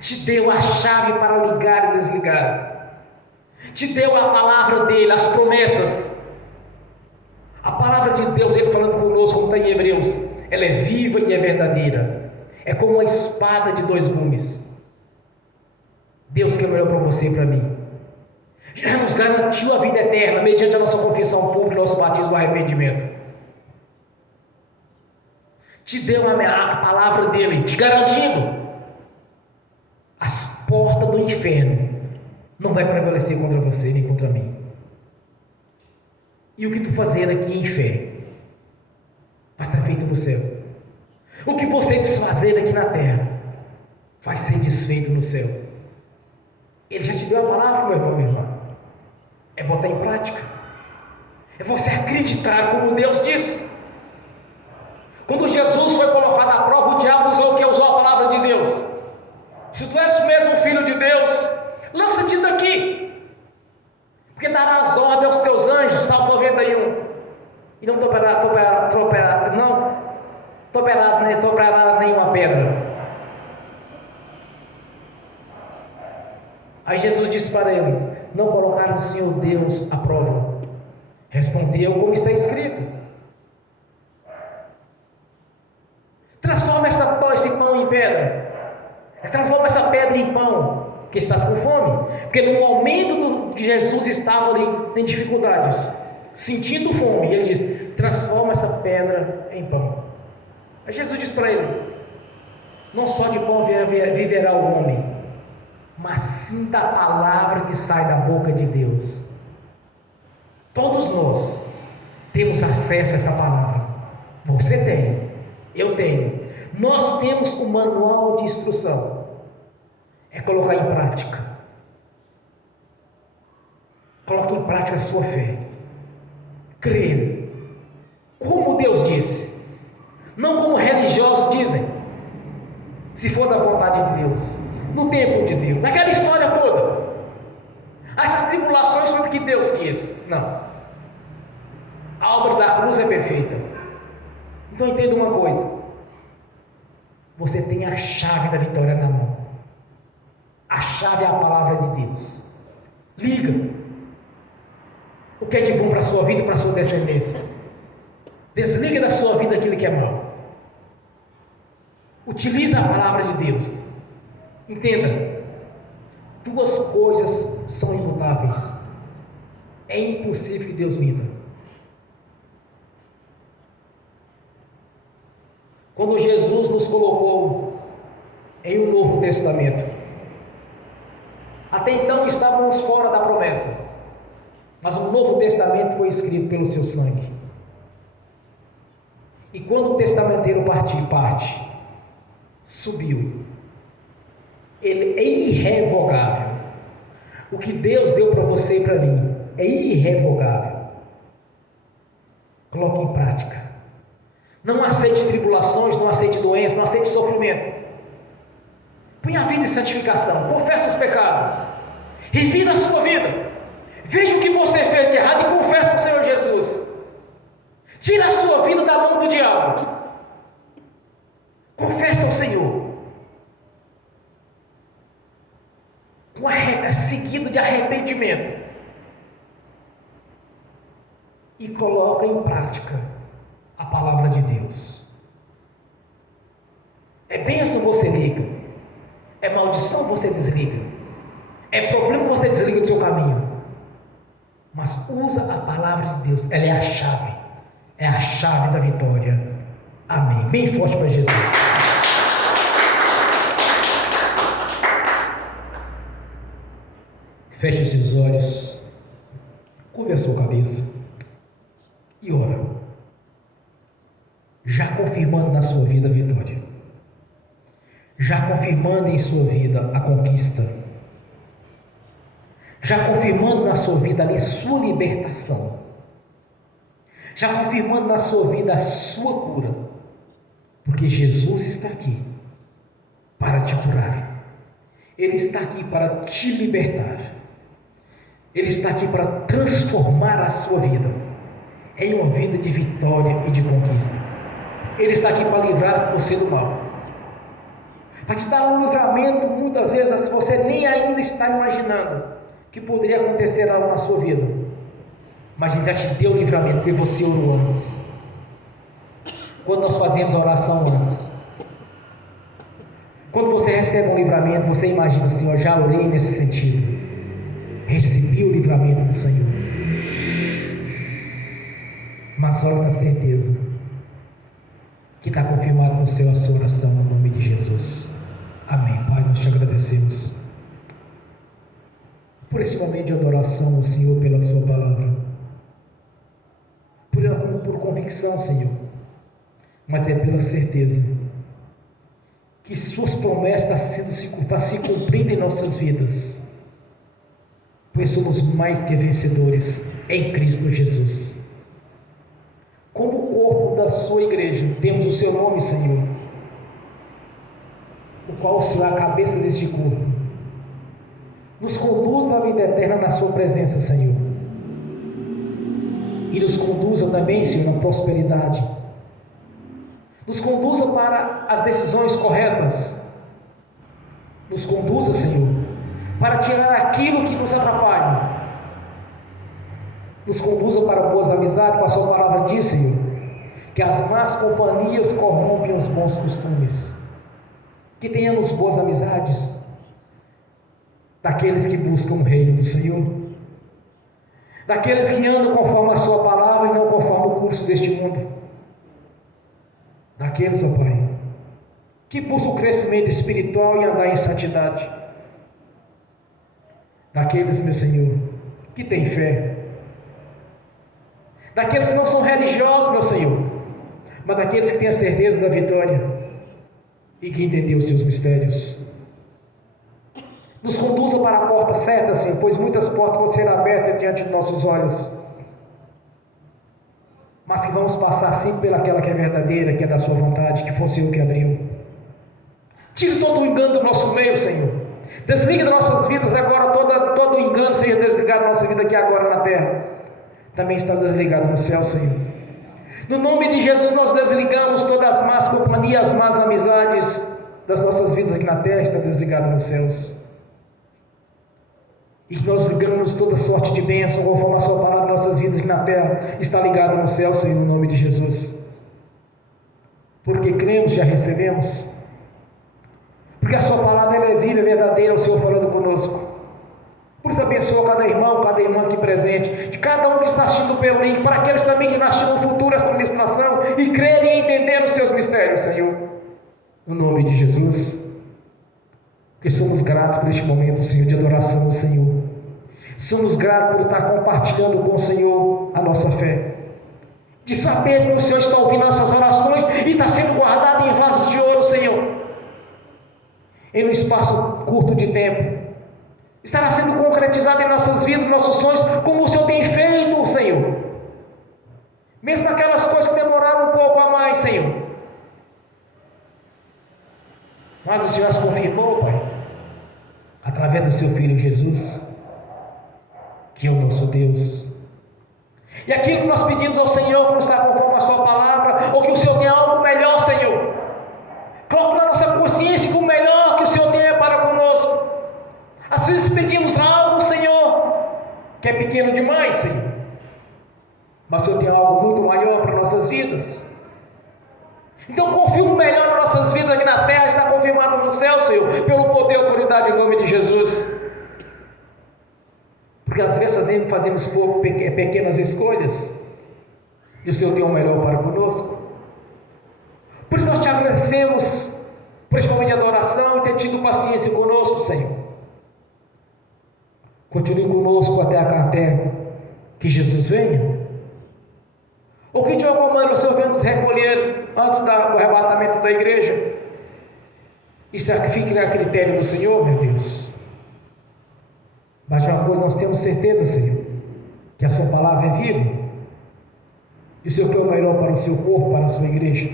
te deu a chave para ligar e desligar, te deu a palavra dele, as promessas. A palavra de Deus, Ele falando conosco, como está em Hebreus, ela é viva e é verdadeira, é como uma espada de 2 gumes. Deus quer o melhor para você e para mim. Já nos garantiu a vida eterna mediante a nossa confissão pública, nosso batismo e arrependimento. Te deu a palavra dele, te garantindo: as portas do inferno não vai prevalecer contra você nem contra mim. E o que tu fazer aqui em fé vai ser feito no céu. O que você desfazer aqui na terra vai ser desfeito no céu. Ele já te deu a palavra, meu irmão, minha irmã. É botar em prática. É você acreditar como Deus diz. Quando Jesus foi colocado à prova, o diabo usou o que? Usou a palavra de Deus. Se tu és mesmo filho de Deus, lança-te daqui, porque darás ordem aos teus anjos, Salmo 91, e não toperarás nenhuma pedra. Aí Jesus disse para ele: não colocares o Senhor Deus à prova. Respondeu como está escrito: transforma esse pão em pedra. Transforma essa pedra em pão, porque estás com fome. Porque no momento que Jesus estava ali em dificuldades, sentindo fome, ele diz: transforma essa pedra em pão. Aí Jesus disse para ele: não só de pão viverá o homem, mas sim da palavra que sai da boca de Deus. Todos nós temos acesso a essa palavra. Você tem, eu tenho. Nós temos um manual de instrução. É colocar em prática. Coloque em prática a sua fé. Crer. Como Deus disse. Não como religiosos dizem. Se for da vontade de Deus. No tempo de Deus. Aquela história toda. Essas tribulações foi porque Deus quis. Não. A obra da cruz é perfeita. Então entenda uma coisa. Você tem a chave da vitória na mão. A chave é a palavra de Deus. Liga. O que é de bom para a sua vida e para a sua descendência. Desliga da sua vida aquilo que é mal. Utiliza a palavra de Deus. Entenda. Duas coisas são imutáveis. É impossível que Deus minta. Quando Jesus nos colocou em um Novo Testamento, até então estávamos fora da promessa, mas o Novo Testamento foi escrito pelo seu sangue. E quando o testamenteiro parte, subiu. Ele é irrevogável. O que Deus deu para você e para mim é irrevogável. Coloque em prática. Não aceite tribulações, não aceite doença, não aceite sofrimento. Põe a vida em santificação, confessa os pecados, revira a sua vida, veja o que você fez de errado e confessa ao Senhor Jesus. Tira a sua vida da mão do diabo, confessa ao Senhor, seguido de arrependimento, e coloca em prática a palavra de Deus. É bênção, você liga. É maldição, você desliga. É problema, você desliga do seu caminho. Mas usa a palavra de Deus. Ela é a chave. É a chave da vitória. Amém. Bem forte para Jesus. Feche os seus olhos. Curve a sua cabeça. E ora. Já confirmando na sua vida a vitória, já confirmando em sua vida a conquista, já confirmando na sua vida ali sua libertação, já confirmando na sua vida a sua cura, porque Jesus está aqui para te curar, Ele está aqui para te libertar, Ele está aqui para transformar a sua vida em uma vida de vitória e de conquista. Ele está aqui para livrar você do mal, para te dar um livramento. Muitas vezes você nem ainda está imaginando que poderia acontecer algo na sua vida, mas Ele já te deu o livramento, porque você orou antes. Quando nós fazemos a oração antes, quando você recebe um livramento, você imagina assim: eu já orei nesse sentido, recebi o livramento do Senhor, mas ore na certeza que está confirmado no céu a sua oração, no nome de Jesus. Amém. Pai, nós te agradecemos por esse momento de adoração ao Senhor, pela sua palavra. convicção, Senhor, mas é pela certeza que Suas promessas estão se cumprindo em nossas vidas, pois somos mais que vencedores em Cristo Jesus. Como o corpo da Sua igreja, temos o Seu nome, Senhor, o qual o Senhor é a cabeça deste corpo. Nos conduz à vida eterna na Sua presença, Senhor, e nos conduza também, Senhor, na prosperidade. Nos conduza para as decisões corretas. Nos conduza, Senhor, para tirar aquilo que nos atrapalha. Nos conduza para boas amizades, como a Sua palavra diz, Senhor, que as más companhias corrompem os bons costumes. Que tenhamos boas amizades daqueles que buscam o reino do Senhor, daqueles que andam conforme a Sua palavra e não conforme o curso deste mundo, daqueles, ó Pai, que buscam o crescimento espiritual e andar em santidade, daqueles, meu Senhor, que têm fé, daqueles que não são religiosos, meu Senhor, mas daqueles que têm a certeza da vitória e que entendeu os Seus mistérios. Nos conduza para a porta certa, Senhor, pois muitas portas vão ser abertas diante de nossos olhos, mas que vamos passar sempre pelaquela que é verdadeira, que é da Sua vontade, que foi o Senhor que abriu. Tire todo o engano do nosso meio, Senhor. Desliga das nossas vidas agora, todo o engano seja desligado da nossa vida aqui agora na terra. Também está desligado no céu, Senhor. No nome de Jesus nós desligamos todas as más companhias, as más amizades das nossas vidas aqui na terra, está desligado nos céus. E que nós ligamos toda sorte de bênção, conforme a Sua palavra em nossas vidas aqui na terra, está ligado no céu, Senhor, no nome de Jesus. Porque cremos, já recebemos. Porque a Sua palavra é viva, é verdadeira, o Senhor falando conosco. Por isso abençoa cada irmão, cada irmã aqui presente, de cada um que está assistindo pelo link, para aqueles também que nascerão no futuro essa ministração e crerem e entender os Seus mistérios, Senhor, no nome de Jesus. Porque somos gratos por este momento, Senhor, de adoração ao Senhor. Somos gratos por estar compartilhando com o Senhor a nossa fé, de saber que o Senhor está ouvindo nossas orações e está sendo guardado em vasos de ouro, Senhor, em um espaço curto de tempo, estará sendo concretizado em nossas vidas, nossos sonhos, como o Senhor tem feito, Senhor, mesmo aquelas coisas que demoraram um pouco a mais, Senhor, mas o Senhor as confirmou, Pai, através do Seu Filho Jesus, que é o nosso Deus. E aquilo que nós pedimos ao Senhor, que nos está conforme a Sua palavra, ou que o Senhor tem algo melhor, Senhor, coloque na nossa consciência que o melhor que o Senhor tem é para conosco. Às vezes pedimos algo, Senhor, que é pequeno demais, Senhor, mas o Senhor tem algo muito maior para nossas vidas. Então confia o melhor nas nossas vidas aqui na terra, está confirmado no céu, Senhor, pelo poder e autoridade em nome de Jesus. Porque às vezes fazemos pequenas escolhas e o Senhor tem o melhor para conosco. Por isso nós te agradecemos por este momento de adoração e ter tido paciência conosco, Senhor. Continue conosco até que Jesus venha, ou que de alguma maneira o Senhor venha nos recolher antes do arrebatamento da igreja. Isso fique a critério do Senhor, meu Deus. Mas de uma coisa nós temos certeza, Senhor, que a Sua palavra é viva, e o Senhor quer o melhor para o Seu corpo, para a Sua igreja.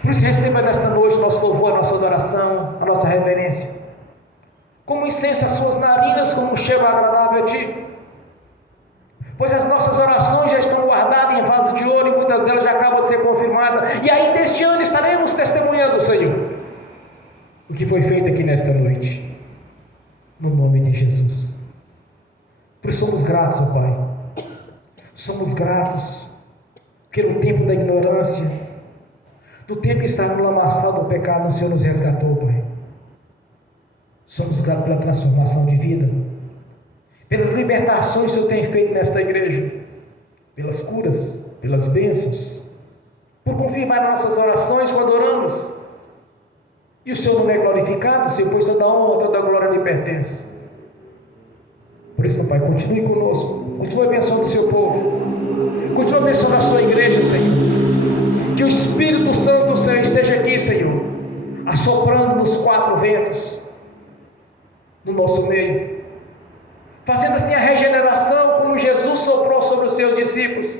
Por isso receba nesta noite nosso louvor, a nossa adoração, a nossa reverência, como incenso às Suas narinas, como um cheiro agradável a Ti, pois as nossas orações já estão guardadas em vasos de ouro, e muitas delas já acabam de ser confirmadas, e ainda este ano estaremos testemunhando, Senhor, o que foi feito aqui nesta noite, no nome de Jesus. Por isso somos gratos, ó Pai, somos gratos, porque no tempo da ignorância, do tempo que estávamos lamassados do pecado, o Senhor nos resgatou, Pai. Somos gratos pela transformação de vida, pelas libertações que o Senhor tem feito nesta igreja, pelas curas, pelas bênçãos, por confirmar nossas orações quando oramos. E o Senhor não é glorificado, Senhor, pois toda honra, toda glória lhe pertence. Por isso, Pai, continue conosco, continue abençoando o Seu povo, continue poder sobre a sua igreja, Senhor. Que o Espírito Santo do Senhor esteja aqui, Senhor, assoprando nos quatro ventos, no nosso meio, fazendo assim a regeneração, como Jesus soprou sobre os seus discípulos.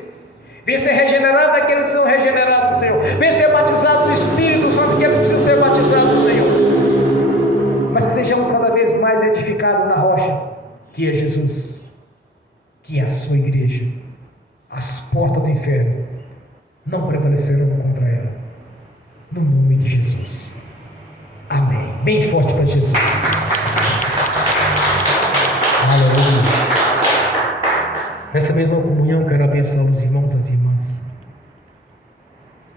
Venha ser regenerado aqueles que são regenerados, Senhor. Venha ser batizado no Espírito sobre aqueles que precisam ser batizados, Senhor. Mas que sejamos cada vez mais edificados na rocha, que é Jesus, que é a sua igreja. As portas do inferno não prevalecerão contra ela. No nome de Jesus. Amém. Bem forte para Jesus. Aleluia. Nessa mesma comunhão, quero abençoar os irmãos e as irmãs.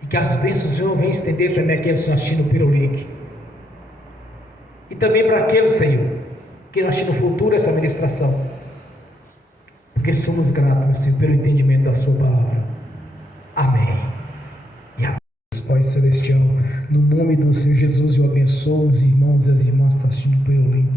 E que as bênçãos do Senhor venham estender também aqueles que estão assistindo pelo link. E também para aqueles, Senhor, que não assistem no futuro essa ministração. Porque somos gratos, Senhor, pelo entendimento da sua palavra. Amém. E amém. Pai Celestial, no nome do Senhor Jesus, eu abençoo os irmãos e as irmãs que estão assistindo pelo link.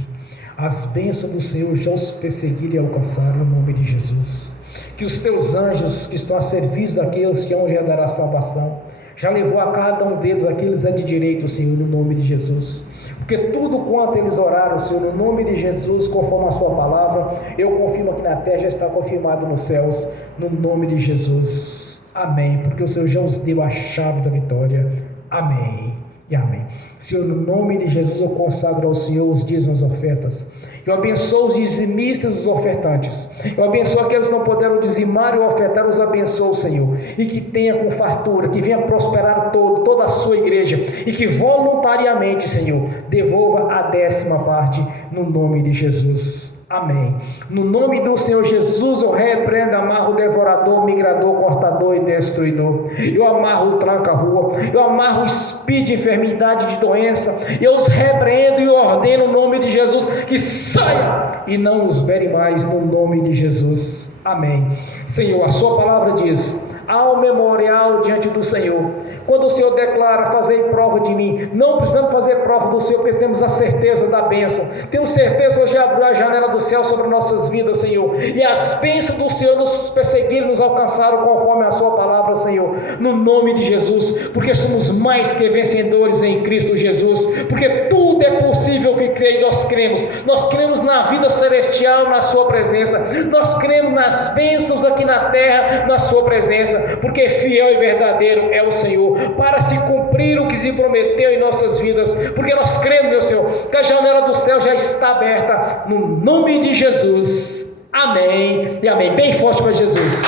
As bênçãos do Senhor já os perseguiram e alcançaram no nome de Jesus. Que os teus anjos que estão a serviço daqueles que hão de dar a salvação, já levou a cada um deles aqueles é de direito, Senhor, no nome de Jesus. Porque tudo quanto eles oraram, Senhor, no nome de Jesus, conforme a sua palavra, eu confirmo aqui na terra, já está confirmado nos céus, no nome de Jesus. Amém. Porque o Senhor já os deu a chave da vitória. Amém. E amém. Senhor, no nome de Jesus, eu consagro ao Senhor os dízimos e ofertas. Eu abençoo os dizimistas e os ofertantes. Eu abençoo aqueles que não puderam dizimar e ofertar, os abençoo, Senhor. E que tenha com fartura, que venha prosperar toda a sua igreja. E que voluntariamente, Senhor, devolva a 10ª parte no nome de Jesus. Amém. No nome do Senhor Jesus, eu repreendo, amarro o devorador, migrador, cortador e destruidor. Eu amarro o tranca-rua, eu amarro o espírito de enfermidade, de doença. Eu os repreendo e ordeno no nome de Jesus que saia e não os vere mais no nome de Jesus. Amém. Senhor, a sua palavra diz: há um memorial diante do Senhor. Quando o Senhor declara, fazei prova de mim, não precisamos fazer prova do Senhor, porque temos a certeza da bênção. Temos certeza hoje de abrir a janela do céu sobre nossas vidas, Senhor. E as bênçãos do Senhor nos perseguiram, nos alcançaram conforme a sua palavra, Senhor. No nome de Jesus, porque somos mais que vencedores em Cristo Jesus. Porque tudo é possível que creio, nós cremos. Nós cremos na vida celestial, na sua presença. Nós cremos nas bênçãos aqui na terra, na sua presença. Porque fiel e verdadeiro é o Senhor, para se cumprir o que se prometeu em nossas vidas, porque nós cremos, meu Senhor, que a janela do céu já está aberta, no nome de Jesus. Amém e amém. Bem forte para Jesus.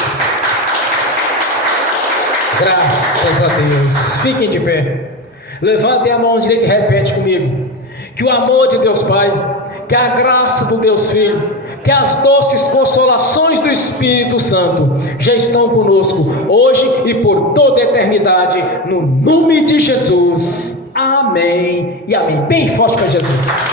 Graças a Deus. Fiquem de pé, levantem a mão direita e repete comigo: que o amor de Deus Pai, que a graça do Deus Filho, que as doces consolações do Espírito Santo já estão conosco hoje e por toda a eternidade, no nome de Jesus. Amém e amém. Bem forte para Jesus.